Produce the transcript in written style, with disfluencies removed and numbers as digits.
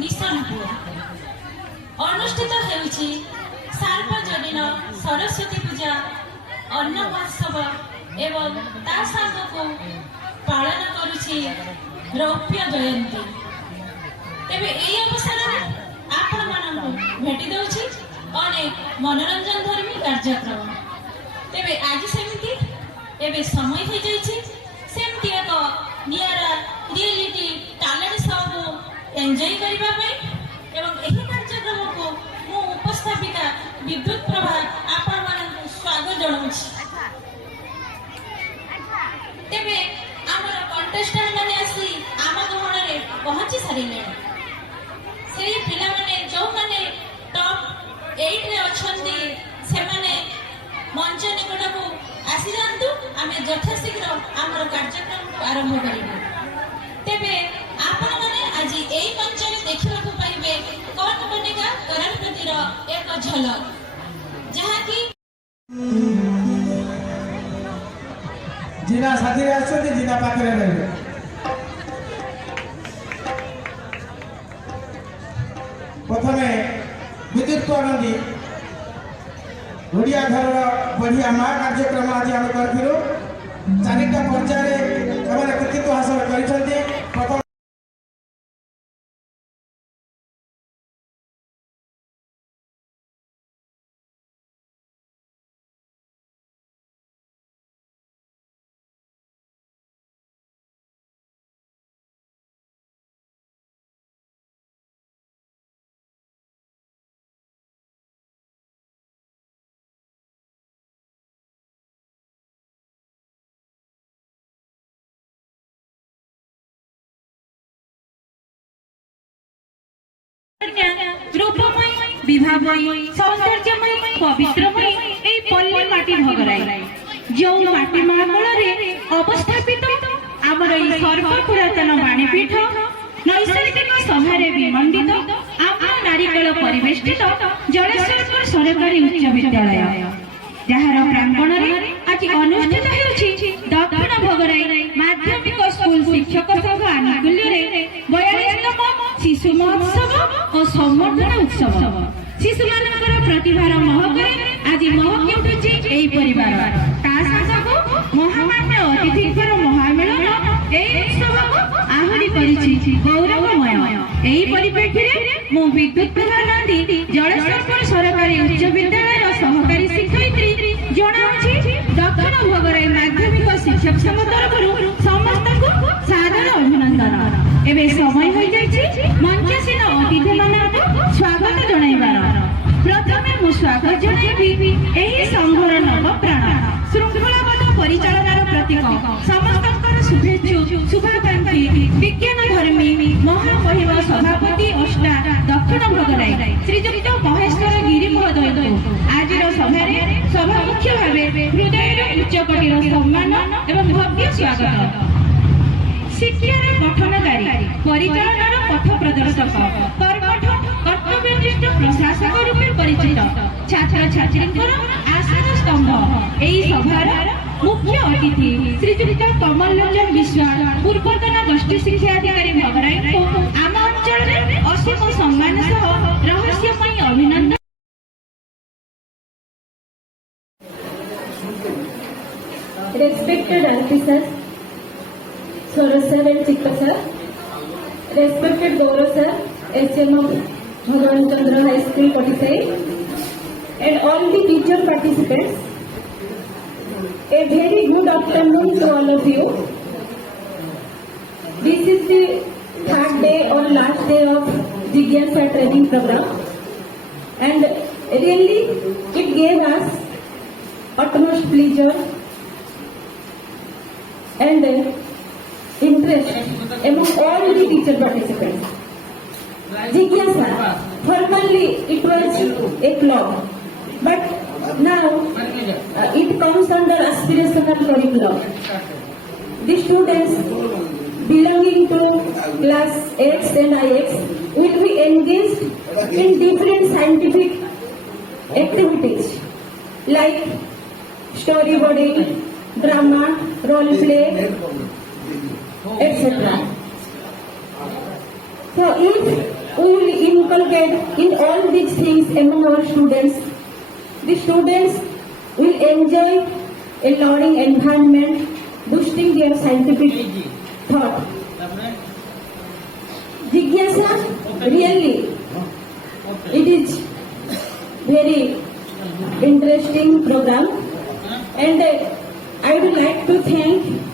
निशनपुर अनुष्ठित होउछि सार्वजनीन सरस्वती पूजा अन्न महोत्सव एवं ता को पालन करुछि रौप्य जयंती। तेबे एई अवसर में आपण मानन भेटी दउछि अनेक मनोरंजन धर्मी कार्यक्रम। तेबे आज सेमिति एबे समय हो जाइछि सेमती एक नियारा रियलिटी टैलेंट शो को एंजॉय करबा पई एवं एही कार्यक्रम को मु उपस्थापिका विद्युत प्रभा आपण मानन स्वागत जणाउछि। तेबे हमर कंटेस्टेंट माने आसी आम गहण रे पहुंची सारिले। सेई पिला माने जो माने टॉप 8 रे अछंती से माने मंच निकट को आसी जानतु आमे यथाशीघ्र हमर कार्यक्रम को आरंभ करिबो। तेबे आपण माने आज एई मंच रे देखिबा को पाइबे कोन बनेगा करोड़पति रो एक झलक जहा की जिना साथी आछथि जिना पाखरे रहबे। प्रथमे विद्युत करंदी ओडिया घर बढ़िया माँ कार्यक्रम आज आम करूँ। चारिटा पर्याय कृतित्व हासिल कर प्रथम रूपमय विभामय सौंदर्यमय पवित्रमय एई पल्ली माटी भगराई जो माटी मामूल अवस्थापित आमर एई सर्व पुरातन बाणीपीठ नैसर्गिक सभारे विमंडित आम नारिकेल परिवेष्टित जलेश्वरपुर सरकारी उच्च विद्यालय जार प्रांगण आज अनुष्ठित होउछि दक्षिण भगराई माध्यमिक स्कूल शिक्षक संघ आनुकूल्य 42तम शिशु महोत्सव और संवर्धन उत्सव। शिशु मानकर प्रतिभार महकरे आज महकी उठुछि एई परिवार ता साथको महामान्य अतिथिकर महामेलन एई उत्सव को आहुरी करिछि गौरवमय। एई परिप्रेक्षीरे मु विद्युत प्रभा नंदी जलेश्वरपुर सरकारी उच्च विद्यालय सहकारी शिक्षयित्री जणाउछि दक्षिण भगराई माध्यमिक शिक्षक संघ तरफरु समस्तको सादर अभिनंदन। एबे समय हो जाइछि मंचसीन अतिथि मानक स्वागत जणाइबार। प्रथमे मु स्वागत जणाइबी एही संघर नवप्राण श्रृंखलाबद्ध परिचालनार प्रतीक समस्तकर शुभेच्छु शुभाकांक्षी विज्ञान धर्मी महामहिम सभापति अष्टा दक्षिण भगराई श्रीजुक्त महेश्वर गिरी महोदय को आजिर सभारे सभामुख्य भावे हृदयर उच्चकोटीर सम्मान एवं भव्य स्वागत। शिक्षार गठनकारी परिचालनार पथ प्रदर्शक कर्मठ कर्तव्यनिष्ठ प्रशासक रूपे परिचित छात्र छात्री आशार स्तंभ एई सभार मुख्य अतिथि श्रीजुक्त कमल लोचन विश्वाल पूर्वतन गोष्ठी शिक्षा अधिकारी भगराई को आम अंचल असीम सम्मान सह रहस्यमय अभिनंदन। Respected officers, Swaras sir and Chikka sir, respected Gaurav sir, SM of Bhagavan Chandra High School, Kotisai, and all the teacher participants, a very good afternoon to all of you. This is the third day or last day of Jigyasa training program, and really it gave us utmost pleasure and interest among all the teacher participants. Jigyasa, formerly it was a club, but now it comes under aspirational curriculum. The students belonging to class X and IX will be engaged in different scientific activities like storyboarding, drama, role play, etc. So if we will inculcate in all these things among our students. The students will enjoy a learning environment, boosting their scientific thought. Jigyasa, really, it is very interesting program, and I would like to thank